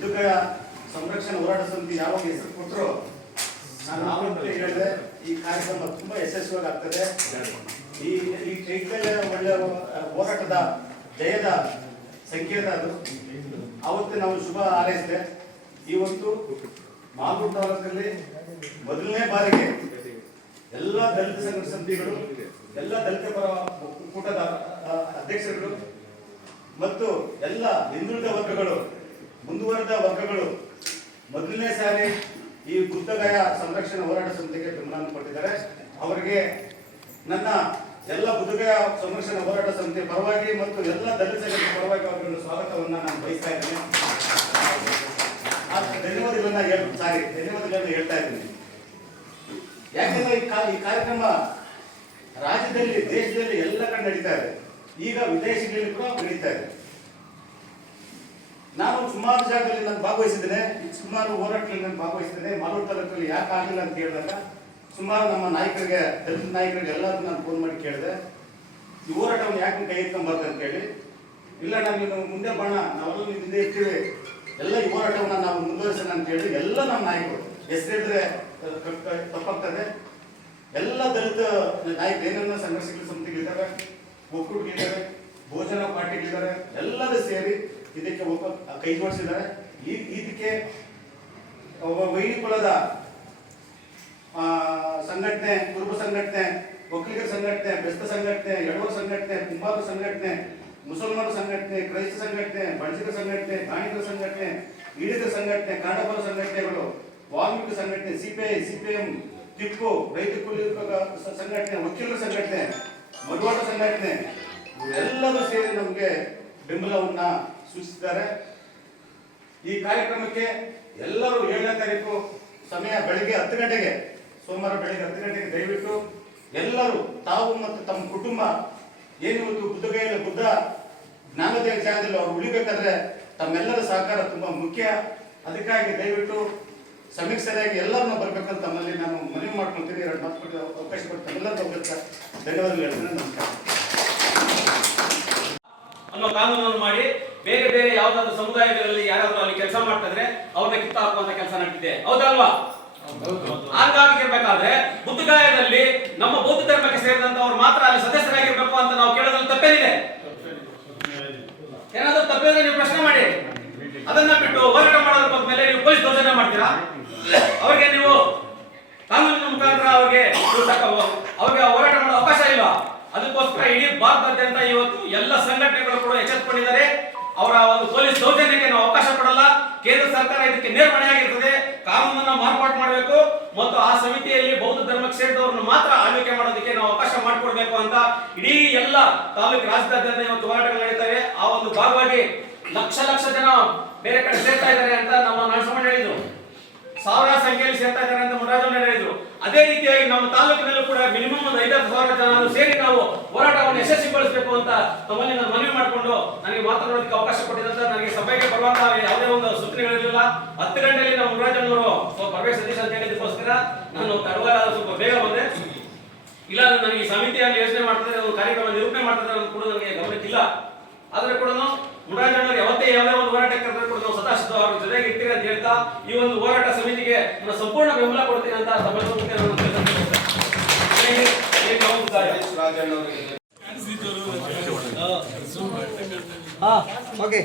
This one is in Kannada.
ಬುದ್ಧಗಯ ಸಂರಕ್ಷಣಾ ಹೋರಾಟ ಸಮಿತಿ ಯಾವಾಗ ಹೆಸರು ಕೊಟ್ಟರು ನಾನು ಆವಾಗಲೇ ಹೇಳಿದೆ ಈ ಕಾರ್ಯಕ್ರಮ ತುಂಬಾ ಯಶಸ್ವಿಯಾಗಿ ಆಗ್ತದೆ. ಈ ಟೈಟಲ್ ಒಳ್ಳೆ ಹೋರಾಟದ ಜಯದ ಸಂಕೇತ ಅದು. ಅವತ್ತು ನಾವು ಶುಭ ಹಾರೈಸಿದೆ. ಇವತ್ತು ಮಾಲೂರು ತಾಲೂಕಲ್ಲಿ ಮೊದಲನೇ ಬಾರಿಗೆ ಎಲ್ಲ ದಲಿತ ಸಂಘ ಸಮಿತಿಗಳು, ಎಲ್ಲ ದಲಿತ ಪರ ಒಕ್ಕೂಟದ ಅಧ್ಯಕ್ಷರುಗಳು ಮತ್ತು ಎಲ್ಲ ಹಿಂದುಳಿದ ವರ್ಗಗಳು, ಮುಂದುವರೆದ ವರ್ಗಗಳು ಮೊದಲನೇ ಸಾರಿ ಈ ಬುದ್ಧಗಯ ಸಂರಕ್ಷಣಾ ಹೋರಾಟ ಸಮಿತಿಗೆ ಬೆಂಬಲವನ್ನು ಕೊಟ್ಟಿದ್ದಾರೆ. ಅವರಿಗೆ ನನ್ನ ಎಲ್ಲ ಬುದ್ಧಗಯ ಸಂರಕ್ಷಣಾ ಹೋರಾಟ ಸಮಿತಿ ಪರವಾಗಿ ಮತ್ತು ಎಲ್ಲ ದಲಿತ ಸಂಘದ ಪರವಾಗಿ ಅವರಿಗೆ ಸ್ವಾಗತವನ್ನು ನಾನು ಬಯಸ್ತಾ ಇದ್ದೇನೆ. ಧನ್ಯವಾದಗಳನ್ನ ಹೇಳ್ತಾ ಇದ್ದೀನಿ. ಯಾಕಂದ್ರೆ ಈ ಕಾರ್ಯಕ್ರಮ ರಾಜ್ಯದಲ್ಲಿ, ದೇಶದಲ್ಲಿ ಎಲ್ಲ ಕಡೆ ನಡೀತಾ ಇದೆ. ಈಗ ವಿದೇಶಗಳಲ್ಲಿ ಕೂಡ ನಡೀತಾ ಇದೆ. ನಾನು ಸುಮಾರು ಜಾಗದಲ್ಲಿ ನಾನು ಭಾಗವಹಿಸಿದ್ದೇನೆ, ಸುಮಾರು ಹೋರಾಟಗಳಲ್ಲಿ ನಾನು ಭಾಗವಹಿಸಿದ್ದೇನೆ. ಮಾಲೂರು ತಾಲೂಕಲ್ಲಿ ಯಾಕೆ ಆಗಿಲ್ಲ ಅಂತ ಕೇಳಿದಾಗ ಸುಮಾರು ನಮ್ಮ ನಾಯಕರಿಗೆ, ದಲಿತ ನಾಯಕರಿಗೆ ಎಲ್ಲರೂ ನಾನು ಫೋನ್ ಮಾಡಿ ಕೇಳಿದೆ, ಈ ಹೋರಾಟವನ್ನು ಯಾಕೆ ಕೈ ಎತ್ಕೊಂಬಾರ್ದು ಅಂತ ಹೇಳಿ. ಇಲ್ಲ ನೀನು ಮುಂದೆ ಬಣ್ಣ, ನಾವೆಲ್ಲ ಹಿಂದೆ ಇರ್ತೀವಿ, ಎಲ್ಲ ಈ ಹೋರಾಟವನ್ನು ನಾವು ಮುಂದುವರಿಸೋಣ ಅಂತ ಹೇಳಿ ಎಲ್ಲ ನಮ್ಮ ನಾಯಕರು, ಹೆಸರಿದ್ರೆ ತಪ್ಪಾಗ್ತದೆ, ಎಲ್ಲ ದಲಿತ ನಾಯಕರು ಏನೆಲ್ಲ ಸಂಘರ್ಷಗಳ ಸಮಿತಿಗಳಿದ್ದಾರೆ, ಒಕ್ಕೂಟಗಳಿದ್ದಾರೆ, ಭೋಜನ ಪಾರ್ಟಿಗಳಿದ್ದಾರೆ, ಎಲ್ಲರೂ ಸೇರಿ ಇದಕ್ಕೆ ಕೈ ಜೋಡಿಸಿದ್ದಾರೆ. ಇದಕ್ಕೆ ವೈನಿಕುಲದ ಸಂಘಟನೆ, ಕುರುಬ ಸಂಘಟನೆ, ಒಕ್ಕಲಿಗರ ಸಂಘಟನೆ, ಬೆಸ್ತ ಸಂಘಟನೆ, ಎಡವರ ಸಂಘಟನೆ, ಕುಂಬಾರ ಸಂಘಟನೆ, ಮುಸಲ್ಮಾನ ಸಂಘಟನೆ, ಕ್ರೈಸ್ತ ಸಂಘಟನೆ, ಬಣಜಿಗರ ಸಂಘಟನೆ, ಗಾಣಿಗರ ಸಂಘಟನೆ, ಈಡಿಗರ ಸಂಘಟನೆ, ಕನ್ನಡಪರ ಸಂಘಟನೆಗಳು, ವಾಲ್ಮೀಕಿ ಸಂಘಟನೆ, ಸಿಪಿಐ, ಸಿಪಿಎಂ, ಟಿಪ್ಪು, ರೈತ ಕೂಲಿಗಳ ಸಂಘಟನೆ, ವಕೀಲರ ಸಂಘಟನೆ, ಮಧುವಾಡ ಸಂಘಟನೆ ಎಲ್ಲರೂ ಸೇರಿ ನಮಗೆ ಬೆಂಬಲವನ್ನ ಸೂಚಿಸಿದ್ದಾರೆ. ಈ ಕಾರ್ಯಕ್ರಮಕ್ಕೆ ಎಲ್ಲರೂ 7ನೇ ತಾರೀಕು ಸಮಯ ಬೆಳಿಗ್ಗೆ 10 ಗಂಟೆಗೆ, ಸೋಮವಾರ ಬೆಳಿಗ್ಗೆ 10 ಗಂಟೆಗೆ ದಯವಿಟ್ಟು ಎಲ್ಲರೂ ತಾವು ಮತ್ತು ತಮ್ಮ ಕುಟುಂಬ ಏನಿವತ್ತು ಬುದ್ಧಗಯಲ್ಲಿ ಬುದ್ಧ ಜ್ಞಾನೋದಯ ಜಾಗದಲ್ಲಿ ಅವರು ಉಳಿಬೇಕಾದ್ರೆ ತಮ್ಮೆಲ್ಲರ ಸಹಕಾರ ತುಂಬಾ ಮುಖ್ಯ. ಅದಕ್ಕಾಗಿ ದಯವಿಟ್ಟು ಸಮಯಕ್ಕೆ ಸರಿಯಾಗಿ ಎಲ್ಲರನ್ನ ಬರ್ಬೇಕಂತ ತಮ್ಮಲ್ಲಿ ನಾನು ಮನವಿ ಮಾಡ್ಕೊಳ್ತೀನಿ. 2 ಮಾತು ಕೊಟ್ಟು ಅವಕಾಶ ಕೊಟ್ಟು ತಮ್ಮೆಲ್ಲರೂ ಹೋಗ್ಬೇಕು. ಧನ್ಯವಾದಗಳು ಹೇಳ್ತೇನೆ. ನಮಸ್ಕಾರ. ಅನ್ನೋ ಕಾನೂನನ್ನು ಮಾಡಿ ಬೇರೆ ಬೇರೆ ಯಾವ್ದಾದ್ರು ಸಮುದಾಯಗಳಲ್ಲಿ ಯಾರಾದ್ರೂ ಅಲ್ಲಿ ಕೆಲಸ ಮಾಡ್ತಾ ಇದ್ರೆ ಅವ್ರನ್ನ ಕಿತ್ತ ಹಾಕುವಂತ ಕೆಲಸ ನಡೀತಿದೆ, ಹೌದಲ್ವಾ? ಹಾಗಾಗಿರ್ಬೇಕಾದ್ರೆ ಬುದ್ಧಗಾಯದಲ್ಲಿ ನಮ್ಮ ಬೌದ್ಧ ಧರ್ಮಕ್ಕೆ ಸೇರಿದಂತವ್ರು ಮಾತ್ರ ಅಲ್ಲಿ ಸದಸ್ಯರಾಗಿರ್ಬೇಕು ಅಂತ ನಾವು ಕೇಳೋದ್ರಲ್ಲಿ ತಪ್ಪೇನಿದೆ? ಏನಾದ್ರೂ ತಪ್ಪಿದ್ರೆ ನೀವು ಪ್ರಶ್ನೆ ಮಾಡಿ. ಅದನ್ನ ಬಿಟ್ಟು ಹೋರಾಟ ಮಾಡೋದ್ರ ಮೇಲೆ ನೀವು ಪೊಲೀಸ್ ದೌರ್ಜನ್ಯ ಮಾಡ್ತೀರಾ? ಅವ್ರಿಗೆ ನೀವು ಕಾನೂನಿನ ಮುಖಾಂತರ ಅವ್ರಿಗೆ ಹೋರಾಟ ಮಾಡೋ ಅವಕಾಶ ಇಲ್ಲ. ಅದಕ್ಕೋಸ್ಕರ ಇಡೀ ಭಾರತಾದ್ಯಂತ ಇವತ್ತು ಎಲ್ಲ ಸಂಘಟನೆಗಳು ಕೂಡ ಎಚ್ಚೆತ್ತುಕೊಂಡಿದ್ದಾರೆ. ಅವರ ಒಂದು ಪೊಲೀಸ್ ದೌರ್ಜನ್ಯಕ್ಕೆ ನಾವು ಅವಕಾಶ ಕೊಡಲ್ಲ. ಕೇಂದ್ರ ಸರ್ಕಾರ ಇದಕ್ಕೆ ನೇರ್ಮಣೆಯಾಗಿರ್ತದೆ. ಕಾನೂನನ್ನ ಮಾರ್ಪಾಡು ಮಾಡಬೇಕು ಮತ್ತು ಆ ಸಮಿತಿಯಲ್ಲಿ ಬೌದ್ಧ ಧರ್ಮಕ್ಕೆ ಸೇರಿದವರನ್ನು ಮಾತ್ರ ಆಳ್ವಿಕೆ ಮಾಡೋದಕ್ಕೆ ನಾವು ಅವಕಾಶ ಮಾಡಿಕೊಡ್ಬೇಕು ಅಂತ ಇಡೀ ಎಲ್ಲ ತಾಲೂಕು ರಾಜ್ಯದಾದ್ಯಂತ ಇವತ್ತು ಹೋರಾಟಗಳು ನಡೀತವೆ. ಆ ಒಂದು ಭಾಗವಾಗಿ ಲಕ್ಷ ಜನ ಬೇರೆ ಕಡೆ ಸೇರ್ತಾ ಇದ್ದಾರೆ ಅಂತ ನಮ್ಮ ನರಸಮಣ್ಣ ಹೇಳಿದ್ರು. ಸಾವಿರಾರು ಸಂಖ್ಯೆಯಲ್ಲಿ ಸೇರ್ತಾ ಇದ್ದಾರೆ ಅಂತ ಮುರಾಜಣ್ಣ ಹೇಳಿದ್ರು. ಅದೇ ರೀತಿಯಾಗಿ ನಮ್ಮ ತಾಲೂಕಿನಲ್ಲೂ ಕೂಡ ಮಿನಿಮಮ್ ಒಂದು 5,000 ಜನ ಸೇರಿ ನಾವು ಹೋರಾಟವನ್ನು ಯಶಸ್ವಿಗೊಳಿಸಬೇಕು ಅಂತ ತಮ್ಮಲ್ಲಿ ನಾನು ಮನವಿ ಮಾಡಿಕೊಂಡು ನನಗೆ ಮಾತನಾಡೋದಕ್ಕೆ ಅವಕಾಶ ಕೊಟ್ಟಿದ್ದಂತ ನನಗೆ ಸಭೆಗೆ ಬರುವಂತ ಯಾವುದೇ ಒಂದು ಸೂಚನೆಗಳಿರಲಿಲ್ಲ. 10 ಗಂಟೆಯಲ್ಲಿ ನಮ್ಮ ಮುರಾಜಣ್ಣವರು ಪರ್ವೇಶ್ ಸತೀಶ್ ಅಂತ ಹೇಳಿದಕ್ಕೋಸ್ಕರ ನಾನು ತಡವಾರ ಸ್ವಲ್ಪ ಬೇಗ ಬಂದೆ. ಇಲ್ಲ ನನಗೆ ಈ ಸಮಿತಿಯಲ್ಲಿ ಯೋಚನೆ ಮಾಡ್ತಾರೆ, ಒಂದು ಕಾರ್ಯಕ್ರಮ ನಿರೂಪಣೆ ಮಾಡ್ತಾರೆ ಅನ್ನೋದು ಕೂಡ ನನಗೆ ಗಮನಕ್ಕಿಲ್ಲ. ಆದ್ರೆ ಕೂಡ ಮುರಾಜಣ್ಣವರು ಯಾವುದೇ ಒಂದು ಹೋರಾಟಕ್ಕೆ ಕೂಡ ನಾವು ಸದಾಶಿವ ಅವ್ರ ಜೊತೆಗೆ ಇರ್ತೀರಿ ಅಂತ ಹೇಳ್ತಾ ಈ ಒಂದು ಹೋರಾಟ ಸಮಿತಿಗೆ ನಾನು ಸಂಪೂರ್ಣ ಬೆಂಬಲ ಕೊಡ್ತೀನಿ ಅಂತ ತಮ್ಮೆಲ್ಲರೂ ಓಕೆ